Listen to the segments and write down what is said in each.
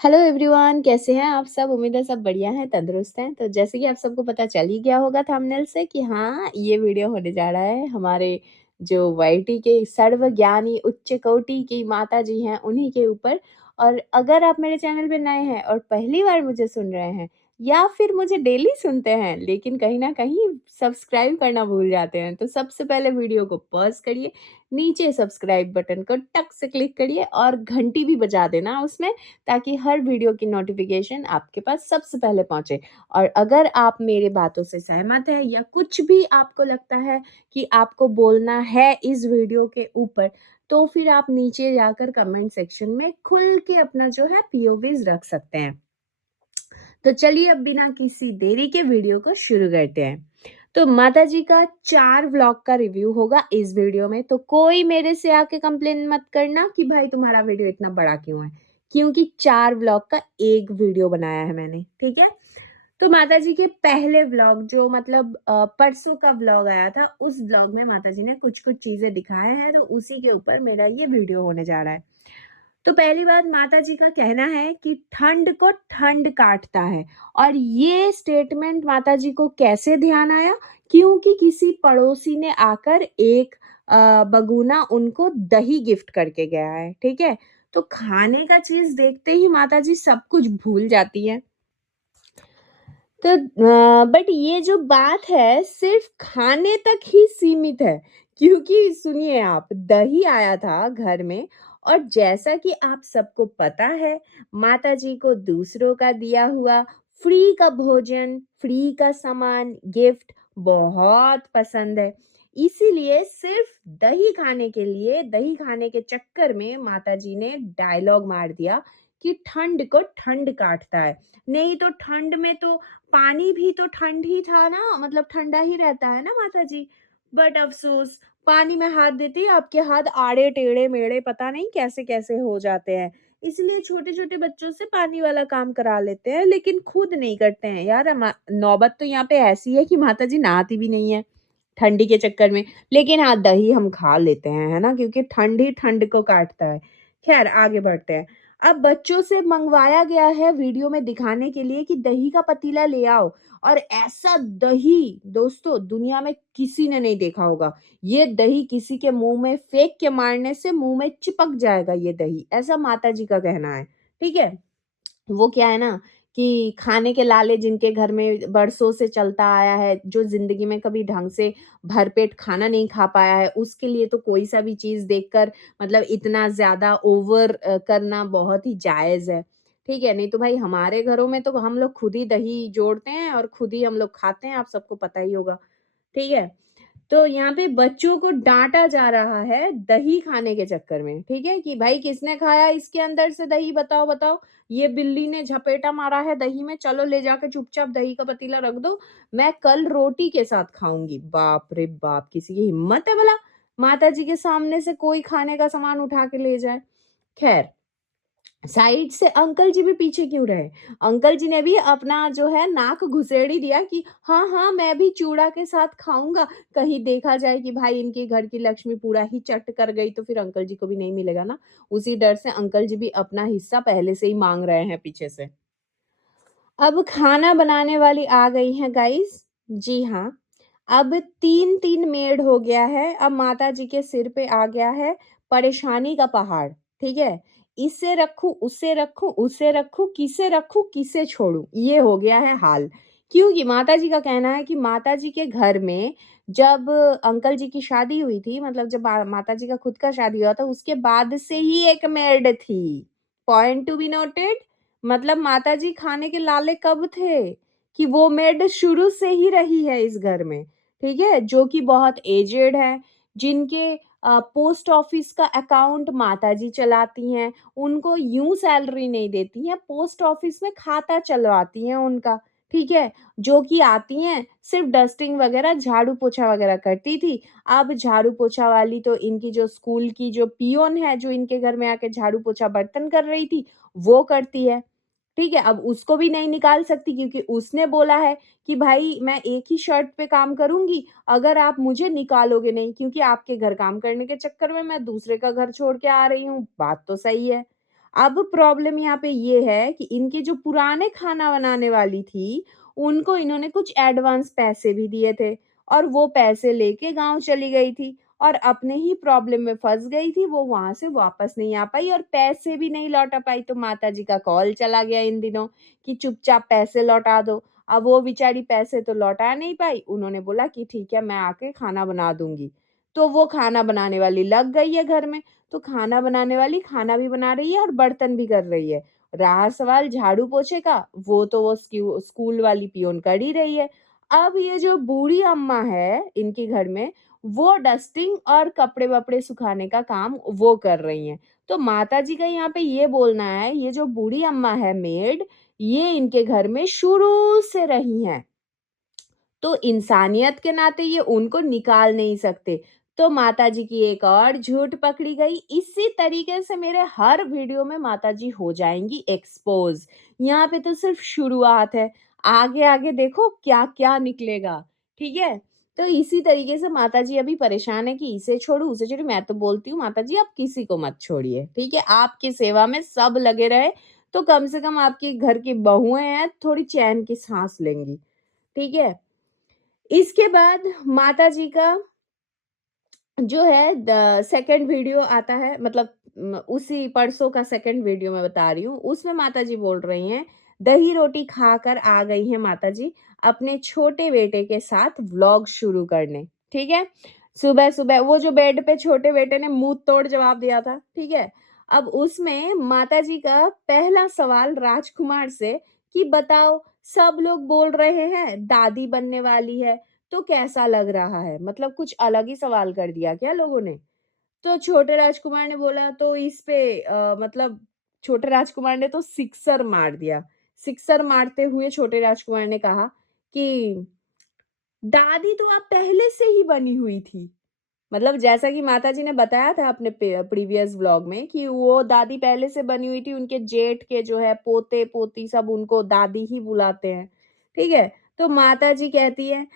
Hello everyone, कैसे हैं आप सब? उम्मीद है सब बढ़िया हैं, तंदुरुस्त हैं। तो जैसे कि आप सबको पता चल ही गया होगा थंबनेल से कि हाँ, ये वीडियो होने जा रहा है हमारे जो वाईटी के सर्वज्ञानी उच्च कोटि की माता जी हैं, उन्हीं के ऊपर। और अगर आप मेरे चैनल पे नए हैं और पहली बार मुझे सुन रहे हैं या फिर मुझे डेली सुनते हैं, लेकिन कहीं न कहीं सब्सक्राइब करना भूल जाते हैं, तो सबसे पहले वीडियो को पॉज़ करिए, नीचे सब्सक्राइब बटन को टक से क्लिक करिए और घंटी भी बजा देना उसमें, ताकि हर वीडियो की नोटिफिकेशन आपके पास सबसे पहले पहुंचे। और अगर आप मेरे बातों से सहमत हैं या कुछ भी आपको लगता है कि आपको बोलना है इस वीडियो के ऊपर, तो फिर आप नीचे जाकर कमेंट सेक्शन में खुल के अपना जो है पीओवीज रख सकते हैं। तो चलिए अब बिना किसी देरी के वीडियो को शुरू करते हैं। तो माता जी का 4 व्लॉग का रिव्यू होगा इस वीडियो में। तो कोई मेरे से आके कंप्लेन मत करना कि भाई तुम्हारा वीडियो इतना बड़ा क्यों है, क्योंकि 4 व्लॉग का एक वीडियो बनाया है मैंने, ठीक है। तो माता जी के पहले व्लॉग जो मतलब परसों का व्लॉग आया था, उस व्लॉग में माता जी ने कुछ कुछ चीजें दिखाए हैं, तो उसी के ऊपर मेरा ये वीडियो होने जा रहा है। तो पहली बात, माता जी का कहना है कि ठंड को ठंड काटता है। और ये स्टेटमेंट माता जी को कैसे ध्यान आया? क्योंकि किसी पड़ोसी ने आकर एक बगुना उनको दही गिफ्ट करके गया है, ठीक है। तो खाने का चीज देखते ही माता जी सब कुछ भूल जाती है। तो बट ये जो बात है सिर्फ खाने तक ही सीमित है, क्योंकि सुनिए आप, दही आया था घर में। और जैसा कि आप सबको पता है, माता जी को दूसरों का दिया हुआ फ्री का भोजन, फ्री का सामान, गिफ्ट बहुत पसंद है। इसीलिए सिर्फ दही खाने के लिए, दही खाने के चक्कर में माता जी ने डायलॉग मार दिया कि ठंड को ठंड काटता है। नहीं तो ठंड में तो पानी भी तो ठंड ही था ना, मतलब ठंडा ही रहता है ना माता जी। बट अफसोस, पानी में हाथ देते ही आपके हाथ आड़े टेढ़े मेढ़े पता नहीं कैसे कैसे हो जाते हैं। इसलिए छोटे छोटे बच्चों से पानी वाला काम करा लेते हैं, लेकिन खुद नहीं करते हैं यार। नौबत तो यहाँ पे ऐसी है कि माता जी नहाती भी नहीं है ठंडी के चक्कर में। लेकिन हाँ, दही हम खा लेते हैं, है ना, क्योंकि ठंड ही ठंड को काटता है। खैर, आगे बढ़ते हैं। अब बच्चों से मंगवाया गया है वीडियो में दिखाने के लिए कि दही का पतीला ले आओ। और ऐसा दही दोस्तों दुनिया में किसी ने नहीं देखा होगा। ये दही किसी के मुंह में फेंक के मारने से मुंह में चिपक जाएगा ये दही, ऐसा माता जी का कहना है, ठीक है। वो क्या है ना कि खाने के लाले जिनके घर में बरसों से चलता आया है, जो ज़िंदगी में कभी ढंग से भरपेट खाना नहीं खा पाया है, उसके लिए तो कोई सा भी चीज़ देखकर मतलब इतना ज़्यादा ओवर करना बहुत ही जायज़ है। ठीक है? नहीं तो भाई हमारे घरों में तो हम लोग खुद ही दही जोड़ते हैं और खुद ही हम लोग खाते हैं, आप सबको पता ही होगा। ठीक है? तो यहाँ पे बच्चों को डाँटा जा रहा है दही खाने के चक्कर में, ठीक है? कि भाई किसने खाया इसके अंदर से दही, बताओ, बताओ? ये बिल्ली ने झपेटा मारा है दही में, चलो ले जाके चुपचाप दही का पतीला रख दो, मैं कल रोटी के साथ खाऊँगी। बाप रे बाप! किसी की हिम्मत है भला माता जी के सामने से कोई खाने का सामान उठा के ले जाए? खैर, साइड से अंकल जी भी पीछे क्यों रहे? अंकल जी ने भी अपना जो है नाक घुसेड़ ही दिया कि हाँ, हाँ, मैं भी चूड़ा के साथ खाऊँगा। कहीं देखा जाए कि भाई इनके घर की लक्ष्मी पूरा ही चट कर गई तो फिर अंकल जी को भी नहीं मिलेगा ना। उसी डर से अंकल जी भी अपना हिस्सा पहले से ही माँग रहे हैं पीछे से। अब खाना बनाने वाली आ गई हैं गाइस। जी हाँ, अब 3-3 मेड हो गया है। अब माता जी के सिर पे आ गया है परेशानी का पहाड़, ठीक है? इसे रखूँ, उसे रखूँ, उसे रखूँ, किसे रखूँ, किसे छोड़ूँ? ये हो गया है हाल। क्योंकि माता जी का कहना है कि माता जी के घर में जब अंकल जी की शादी हुई थी, मतलब जब माता जी का खुद का शादी हुआ था, उसके बाद से ही एक मेड थी। Point to be noted. मतलब माताजी खाने के लाले कब थे कि वो मेड शुरू से ही रही है इस घर में, ठीक है? जो कि बहुत एजेड है, जिनके पोस्ट ऑफिस का अकाउंट माताजी चलाती हैं, उनको यूँ सैलरी नहीं देती हैं, पोस्ट ऑफिस में खाता चलवाती हैं उनका, ठीक है? जो कि आती हैं, सिर्फ डस्टिंग वगैरह, झाड़ू-पोछा वगैरह करती थी। अब झाड़ू-पोछा वाली तो इनकी जो स्कूल की जो पियोन है, जो इनके घर में आके झाड़ू-पोछा बर्तन कर रही थी, वो करती है। ठीक है? अब उसको भी नहीं निकाल सकती क्योंकि उसने बोला है कि भाई मैं एक ही शर्ट पे काम करूँगी, अगर आप मुझे निकालोगे नहीं, क्योंकि आपके घर काम करने के चक्कर में मैं दूसरे का घर छोड़ के आ रही हूँ, बात तो सही है। अब प्रॉब्लम यहाँ पे ये है कि इनके जो पुराने खाना बनाने वाली थी, उनको इन्होंने कुछ एडवांस पैसे भी दिए थे और वो पैसे लेके गाँव चली गई थी और अपने ही प्रॉब्लम में फँस गई थी, वो वहाँ से वापस नहीं आ पाई और पैसे भी नहीं लौटा पाई। तो माताजी का कॉल चला गया इन दिनों कि चुपचाप पैसे लौटा दो। अब वो बेचारी पैसे तो लौटा नहीं पाई, उन्होंने बोला कि ठीक है, मैं आके खाना बना दूँगी। तो वो खाना बनाने वाली लग गई है घर में। तो खाना बनाने वाली खाना भी बना रही है और बर्तन भी कर रही है। रहा सवाल झाड़ू पोछे का, वो स्कूल वाली पियोन कर ही रही है। अब ये जो बूढ़ी अम्मा है इनके घर में, वो डस्टिंग और कपड़े-वपड़े सुखाने का काम वो कर रही हैं। तो माताजी का यहाँ पे ये बोलना है, ये जो बूढ़ी अम्मा है मेड, ये इनके घर में शुरू से रही हैं। तो इंसानियत के नाते ये उनको निकाल नहीं सकते। तो माताजी की एक और झूठ पकड़ी गई। इसी तरीके से मेरे हर वीडियो में माताजी हो जाएँगी एक्सपोज़। यहाँ पे तो सिर्फ़ शुरुआत है, आगे-आगे देखो क्या-क्या निकलेगा, ठीक है? तो इसी तरीके से माताजी अभी परेशान है कि इसे छोड़ूँ, उसे छोड़ूँ। मैं तो बोलती हूँ माताजी आप किसी को मत छोड़िए, ठीक है? आपकी सेवा में सब लगे रहे, तो कम से कम आपकी घर की बहुएँ हैं, थोड़ी चैन की साँस लेंगी, ठीक है? इसके बाद माताजी का जो है द सेकंड वीडियो आता है मतलब उसी परसों का सेकंड वीडियो मैं बता रही हूँ। उसमें माताजी बोल रही हैं, दही रोटी खाकर आ गई हैं माताजी अपने छोटे बेटे के साथ व्लॉग शुरू करने, ठीक है? सुबह-सुबह वो जो बेड पे छोटे बेटे ने मुँह तोड़ जवाब दिया था, ठीक है? अब उसमें माताजी का पहला सवाल राजकुमार से कि बताओ सब लोग बोल रहे हैं दादी बनने वाली है, तो कैसा लग रहा है? मतलब कुछ अलग ही सवाल कर दिया क्या लोगों ने? तो छोटे राजकुमार ने बोला तो इस पे मतलब छोटे राजकुमार ने तो सिक्सर मार दिया। सिक्सर मारते हुए छोटे राजकुमार ने कहा कि दादी तो आप पहले से ही बनी हुई थी। मतलब जैसा कि माताजी ने बताया था अपने प्रीवियस व्लॉग में कि वो दादी पहले से बनी हुई थी, उनके जेठ के जो है पोते-पोती सब उनको दादी ही बुलाते हैं, ठीक है? तो माताजी कहती है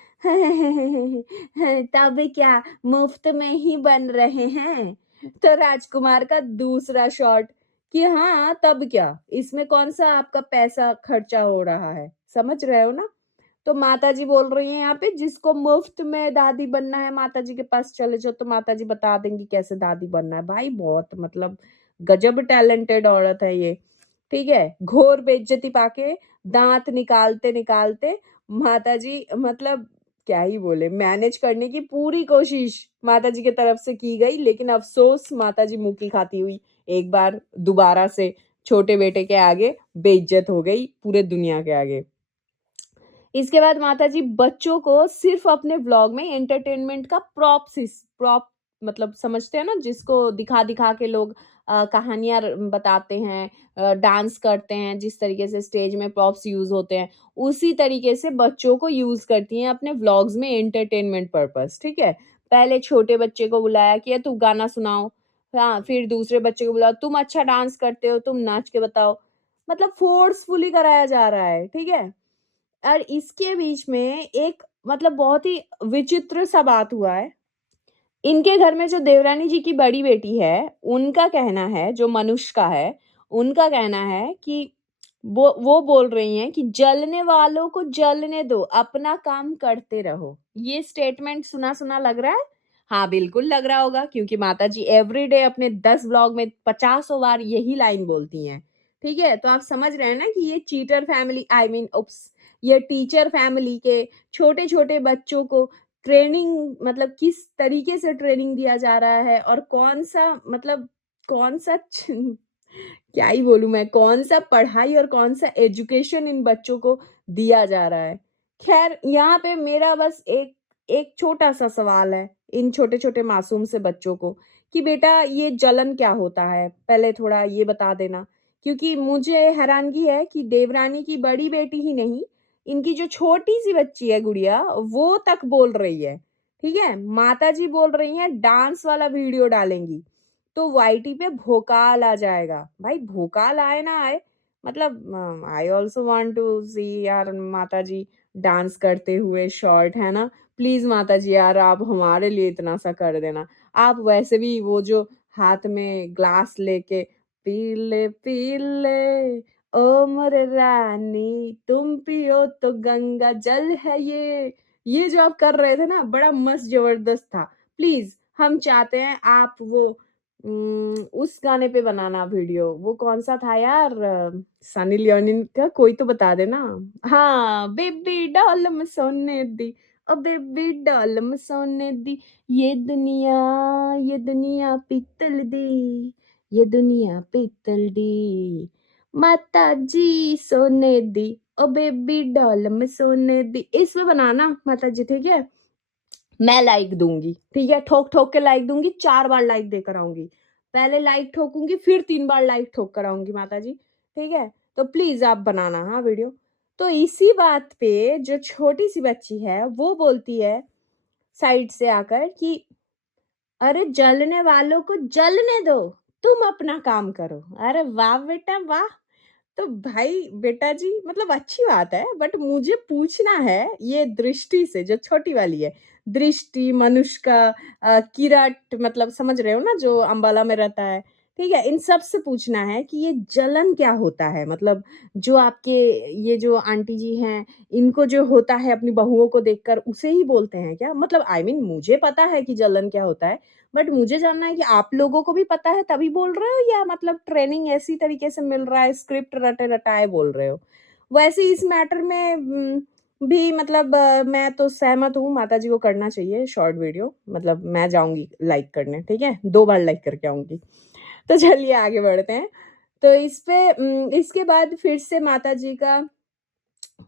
तब क्या मुफ्त में ही बन रहे हैं? तो राजकुमार का दूसरा शॉट कि हाँ, तब क्या? इसमें कौन-सा आपका पैसा खर्चा हो रहा है? समझ रहे हो ना? तो माताजी बोल रही हैं यहाँ पे जिसको मुफ्त में दादी बनना है माताजी के पास चले जाओ तो माताजी बता देंगी कैसे दादी बनना है। भाई बहुत मतलब गजब टैलेंटेड औरत है ये, ठीक है? घोर बेइज्जती पाके दाँत निकालते-निकालते माताजी मतलब क्या ही बोले मैनेज करने की पूरी कोशिश माताजी की तरफ से की गई लेकिन अफ़सोस माताजी मुँह की खाती हुई एक बार दोबारा से छोटे बेटे के आगे बेइज्जत हो गई पूरे दुनिया के आगे। इसके बाद माताजी बच्चों को सिर्फ़ अपने व्लॉग में एंटरटेनमेंट का प्रॉप मतलब समझते हैं ना जिसको दिखा-दिखा के लोग कहानियाँ बताते हैं डांस करते हैं, जिस तरीके से स्टेज में प्रॉप्स यूज़ होते हैं, उसी तरीके से बच्चों को यूज़ करती हैं अपने व्लॉग्स में एंटरटेनमेंट पर्पज़, ठीक है? पहले छोटे बच्चे को बुलाया कि तुम गाना सुनाओ, हाँ, फिर दूसरे बच्चे को बुलाया, तुम अच्छा डांस करते हो, तुम नाच के बताओ। मतलब फ़ोर्सफुली कराया जा रहा है, ठीक है? और इसके बीच में एक मतलब बहुत ही विचित्र सा बात हुआ है। इनके घर में जो देवरानी जी की बड़ी बेटी है, उनका कहना है जो मनुष्का है, उनका कहना है कि वो बोल रही हैं कि जलने वालों को जलने दो, अपना काम करते रहो। ये स्टेटमेंट सुना-सुना लग रहा है? हाँ, बिल्कुल लग रहा होगा क्योंकि माताजी एवरीडे अपने 10 व्लॉग में पचासों बार यही लाइन बोलती हैं। ठीक है? तो आप समझ रहे हैं ना कि ये चीटर फैमिली आई मीन उप्स ये टीचर फैमिली के छोटे-छोटे बच्चों को ट्रेनिंग मतलब किस तरीके से ट्रेनिंग दिया जा रहा है और कौन-सा मतलब कौन-सा क्या ही बोलूँ मैं, कौन-सा पढ़ाई और कौन-सा एजुकेशन इन बच्चों को दिया जा रहा है। ख़ैर यहाँ पे मेरा बस एक एक छोटा-सा सवाल है इन छोटे-छोटे मासूम से बच्चों को कि बेटा ये जलन क्या होता है? पहले थोड़ा ये बता देना। क्योंकि मुझे हैरानगी है कि देवरानी की बड़ी बेटी ही नहीं, इनकी जो छोटी-सी बच्ची है गुड़िया, वो तक बोल रही है। ठीक है? माताजी बोल रही हैं डांस वाला वीडियो डालेंगी। तो वाईटी पे भोकाल आ जाएगा। भाई भोकाल आए ना आए मतलब आई ऑल्सो वांट टू सी यार माताजी डांस करते हुए शॉर्ट है ना? प्लीज़ माताजी यार आप हमारे लिए इतना सा कर देना। आप वैसे भी वो जो हाथ में ग्लास लेके पीले पीले ओ मोरे रानी तुम पियो तो गंगा जल है ये जो आप कर रहे थे ना बड़ा मस्त जबरदस्त था। प्लीज हम चाहते हैं आप वो उस गाने पे बनाना वीडियो। वो कौन सा था यार, सनी लियोनी का कोई तो बता देना। हाँ, बेबी डॉल में सोने दी, ओ बेबी डॉल में सोने दी, ये दुनिया पीतल दी, ये दुनिया पीतल दी, माता जी सोने दी, ओ बेबी डॉल में सोने दी। इसमें बनाना माता जी, ठीक है? मैं लाइक दूंगी, ठीक है? ठोक ठोक के लाइक दूंगी, 4 बार लाइक देकर आऊंगी। पहले लाइक ठोकूंगी, फिर 3 बार लाइक ठोक कर आऊंगी माता जी, ठीक है? तो प्लीज आप बनाना हाँ वीडियो। तो इसी बात पे जो छोटी सी बच्ची है वो बोलती है साइड से आकर कि अरे जलने वालों को जलने दो, तुम अपना काम करो। अरे वाह बेटा वाह। तो भाई बेटा जी मतलब अच्छी बात है, बट मुझे पूछना है ये दृष्टि से, जो छोटी वाली है, दृष्टि मनुष्य का, किरट मतलब समझ रहे हो ना, जो अंबाला में रहता है, ठीक है? इन सब से पूछना है कि ये जलन क्या होता है। मतलब जो आपके ये जो आंटी जी हैं, इनको जो होता है अपनी बहुओं को देखकर, उसे ही बोलते हैं क्या? मतलब आई मीन मुझे पता है कि जलन क्या होता है, बट मुझे जानना है कि आप लोगों को भी पता है तभी बोल रहे हो, या मतलब ट्रेनिंग ऐसी तरीके से मिल रहा है, स्क्रिप्ट रटे रटाए बोल रहे हो? वैसे इस मैटर में भी मतलब मैं तो सहमत हूँ, माता जी को करना चाहिए शॉर्ट वीडियो। मतलब मैं जाऊंगी लाइक करने, ठीक है? 2 बार लाइक करके आऊंगी। तो चलिए आगे बढ़ते हैं। तो इस पे इसके बाद फिर से माता जी का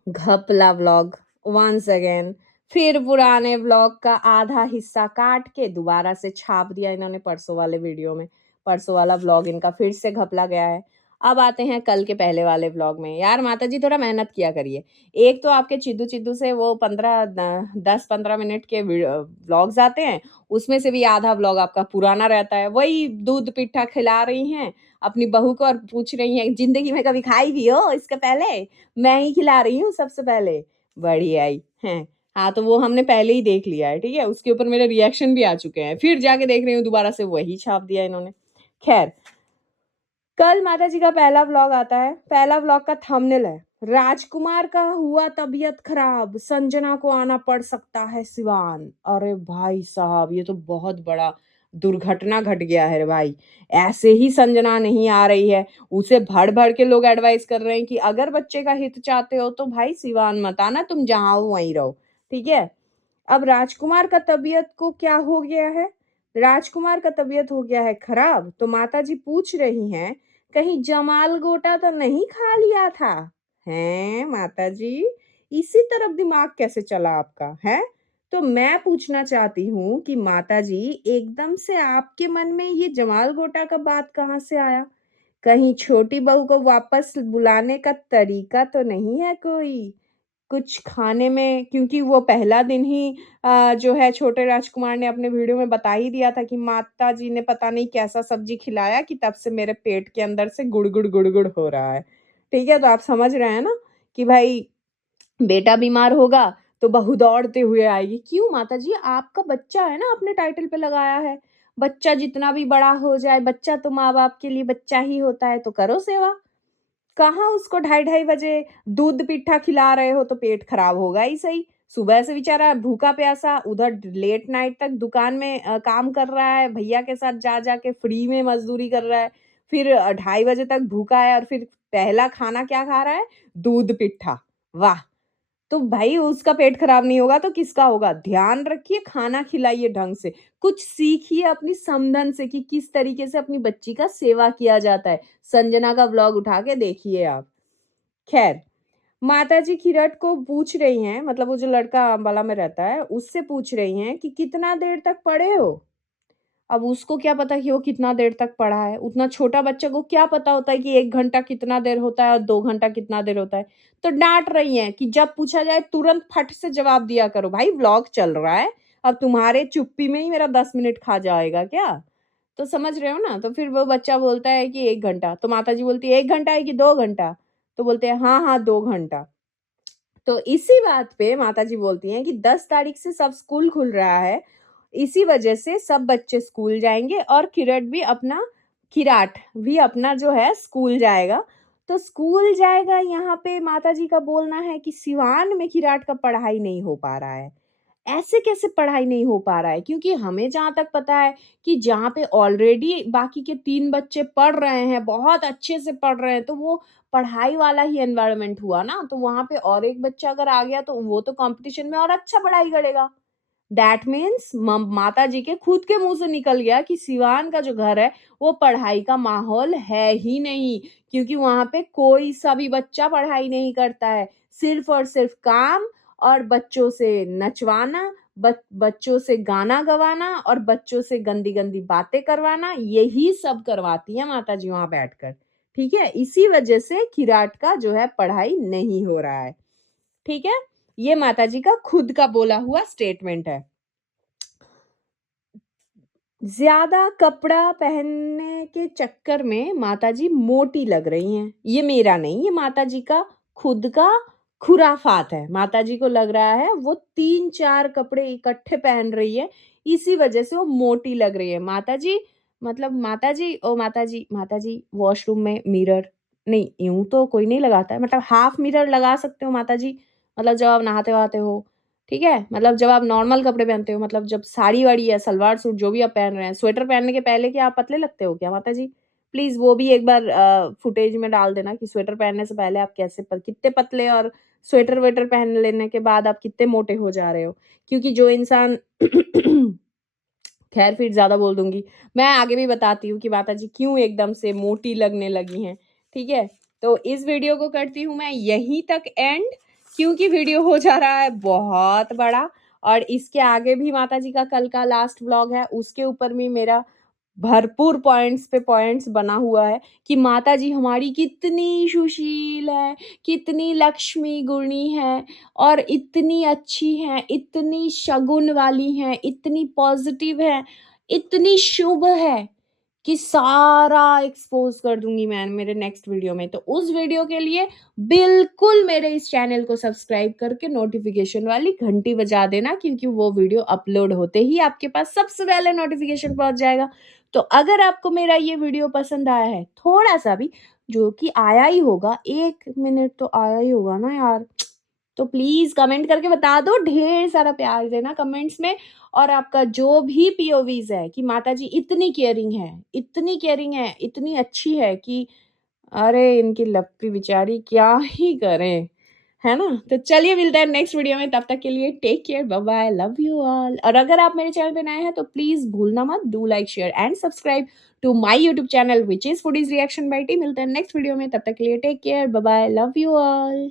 घपला व्लॉग वंस अगेन, फिर पुराने व्लॉग का आधा हिस्सा काट के दोबारा से छाप दिया इन्होंने परसों वाले वीडियो में। परसों वाला व्लॉग इनका फिर से घपला गया है। अब आते हैं कल के पहले वाले व्लॉग में। यार माता जी थोड़ा मेहनत किया करिए। एक तो आपके चिद्दू चिद्दू से वो 10-15 मिनट के व्लॉग्स आते हैं, उसमें से भी आधा व्लॉग आपका पुराना रहता है। वही दूध पिट्ठा खिला रही हैं अपनी बहू को और पूछ रही हैं जिंदगी में कभी खाई भी हो इसके पहले? मैं ही खिला रही हूँ सबसे पहले। बड़ी आई है। हाँ तो वो हमने पहले ही देख लिया है, ठीक है? उसके ऊपर मेरे रिएक्शन भी आ चुके हैं, फिर जाके देख रही हूँ दोबारा से वही छाप दिया इन्होंने। खैर, कल माता जी का पहला व्लॉग आता है। पहला व्लॉग का थंबनेल है, राजकुमार का हुआ तबीयत खराब, संजना को आना पड़ सकता है सिवान। अरे भाई साहब ये तो बहुत बड़ा दुर्घटना घट गया है रे भाई। ऐसे ही संजना नहीं आ रही है, उसे भड़ भड़ के लोग एडवाइस कर रहे हैं कि अगर बच्चे का हित चाहते हो तो भाई सिवान मत आना, तुम जहां हो वहीं रहो, ठीक है? अब राजकुमार का तबीयत को क्या हो गया है? राजकुमार का तबीयत हो गया है खराब, तो माताजी पूछ रही हैं कहीं जमाल गोटा तो नहीं खा लिया था? हैं माताजी, इसी तरफ दिमाग कैसे चला आपका है? तो मैं पूछना चाहती हूँ कि माताजी एकदम से आपके मन में ये जमाल गोटा का बात कहाँ से आया? कहीं छोटी बहू को वापस बुलाने का तरीका तो नहीं है कोई? कुछ खाने में, क्योंकि वो पहला दिन ही जो है छोटे राजकुमार ने अपने वीडियो में बता ही दिया था कि माता जी ने पता नहीं कैसा सब्जी खिलाया कि तब से मेरे पेट के अंदर से गुड़-गुड़ गुड़-गुड़ हो रहा है। ठीक है? तो आप समझ रहे हैं ना कि भाई बेटा बीमार होगा तो बहू दौड़ते हुए आएगी। क्यों माताजी? आपका बच्चा है ना, आपने टाइटल पे लगाया है। बच्चा जितना भी बड़ा हो जाए, बच्चा तो माँ-बाप के लिए बच्चा ही होता है, तो करो सेवा। कहाँ उसको ढाई ढाई बजे दूध पिट्ठा खिला रहे हो तो पेट खराब होगा ही सही। सुबह से बेचारा भूखा प्यासा उधर लेट नाइट तक दुकान में काम कर रहा है, भैया के साथ जा जाके फ्री में मजदूरी कर रहा है, फिर 2:30 बजे तक भूखा है और फिर पहला खाना क्या खा रहा है? दूध पिट्ठा। वाह। तो भाई उसका पेट खराब नहीं होगा तो किसका होगा? ध्यान रखिए, खाना खिलाइए ढंग से। कुछ सीखिए अपनी समधन से कि किस तरीके से अपनी बच्ची का सेवा किया जाता है। संजना का व्लॉग उठा के देखिए आप। खैर, माताजी खिरट को पूछ रही हैं, मतलब वो जो लड़का अम्बाला में रहता है, उससे पूछ रही हैं कि कितना देर तक पढ़े हो? अब उसको क्या पता कि वो कितना देर तक पढ़ा है? उतना छोटा बच्चे को क्या पता होता है कि 1 घंटा कितना देर होता है और 2 घंटा कितना देर होता है? तो डाँट रही हैं कि जब पूछा जाए तुरंत फट से जवाब दिया करो। भाई व्लॉग चल रहा है, अब तुम्हारे चुप्पी में ही मेरा 10 मिनट खा जाएगा क्या? तो समझ रहे हो ना? तो फिर वो बच्चा बोलता है कि 1 घंटा, तो माताजी बोलती है 1 घंटा है कि 2 घंटा? तो बोलते हैं हाँ, हाँ 2 घंटा। तो इसी बात पे माताजी बोलती हैं कि 10 तारीख से सब स्कूल खुल रहा है, इसी वजह से सब बच्चे स्कूल जाएँगे और किरण भी अपना खिराट भी अपना जो है स्कूल जाएगा। तो स्कूल जाएगा, यहाँ पे माताजी का बोलना है कि सिवान में खिराट का पढ़ाई नहीं हो पा रहा है। ऐसे कैसे पढ़ाई नहीं हो पा रहा है? क्योंकि हमें जहाँ तक पता है कि जहाँ पे ऑलरेडी बाकी के 3 बच्चे पढ़ रहे हैं, बहुत अच्छे से पढ़ रहे हैं, तो वो पढ़ाई वाला ही एनवायरनमेंट हुआ ना, तो वहाँ पे और एक बच्चा अगर आ गया, तो वो तो कॉम्पिटिशन में और अच्छा पढ़ाई करेगा। दैट मीन्स माता जी के खुद के मुंह से निकल गया कि सिवान का जो घर है वो पढ़ाई का माहौल है ही नहीं, क्योंकि वहां पे कोई सा भी बच्चा पढ़ाई नहीं करता है, सिर्फ और सिर्फ काम और बच्चों से नचवाना, बच्चों से गाना गवाना और बच्चों से गंदी गंदी बातें करवाना, यही सब करवाती है माता जी वहां बैठकर। ठीक है, इसी वजह से किराट का जो है पढ़ाई नहीं हो रहा है। ठीक है, ये माताजी का खुद का बोला हुआ स्टेटमेंट है। ज्यादा कपड़ा पहनने के चक्कर में माताजी मोटी लग रही हैं। ये मेरा नहीं, ये माताजी का खुद का खुराफात है। माताजी को लग रहा है वो 3-4 कपड़े इकट्ठे पहन रही है, इसी वजह से वो मोटी लग रही है। माताजी, मतलब माताजी, ओ माताजी, माताजी वॉशरूम में मिरर नहीं, यूं तो कोई नहीं लगाता है, मतलब हाफ मिरर लगा सकते हो माताजी, मतलब जब आप नहाते वहाते हो। ठीक है? मतलब जब आप नॉर्मल कपड़े पहनते हो, मतलब जब साड़ी-वाड़ी या सलवार-सूट जो भी आप पहन रहे हैं, स्वेटर पहनने के पहले क्या आप पतले लगते हो क्या माताजी? प्लीज़ वो भी एक बार फुटेज में डाल देना कि स्वेटर पहनने से पहले आप कैसे कितने पतले, और स्वेटर-वेटर पहन लेने के बाद आप कितने मोटे हो जा रहे हो। क्योंकि जो इंसान खैर फिर ज़्यादा बोल दूँगी। मैं आगे भी बताती हूँ कि माताजी क्यों एकदम से मोटी लगने लगी हैं, ठीक है? तो इस वीडियो को करती हूँ मैं यहीं तक एंड, क्योंकि वीडियो हो जा रहा है बहुत बड़ा, और इसके आगे भी माताजी का कल का लास्ट व्लॉग है, उसके ऊपर भी मेरा भरपूर पॉइंट्स पे पॉइंट्स बना हुआ है कि माताजी हमारी कितनी सुशील है, कितनी लक्ष्मी गुणी है और इतनी अच्छी हैं, इतनी शगुन वाली हैं, इतनी पॉजिटिव हैं, इतनी शुभ है कि सारा एक्सपोज़ कर दूँगी मैं मेरे नेक्स्ट वीडियो में। तो उस वीडियो के लिए बिल्कुल मेरे इस चैनल को सब्सक्राइब करके नोटिफ़िकेशन वाली घंटी बजा देना, क्योंकि वो वीडियो अपलोड होते ही आपके पास सबसे पहले नोटिफ़िकेशन पहुँच जाएगा। तो अगर आपको मेरा ये वीडियो पसंद आया है, थोड़ा-सा भी, जो कि आया ही होगा, 1 मिनट तो आया ही होगा ना यार, तो प्लीज़ कमेंट करके बता दो, ढेर सारा प्यार देना कमेंट्स में। और आपका जो भी पीओवीज़ है कि माताजी इतनी केयरिंग है, इतनी अच्छी है कि अरे! इनकी लप्पी बेचारी क्या ही करें, है ना? तो चलिए मिलते हैं नेक्स्ट वीडियो में, तब तक के लिए take care, bye bye, love you all. और अगर आप मेरे चैनल पे नए हैं तो प्लीज़ भूलना मत, do like, share and subscribe to my YouTube channel which is foodies reaction by T. मिलते हैं नेक्स्ट वीडियो में, तब तक के लिए take care, bye bye, love you all.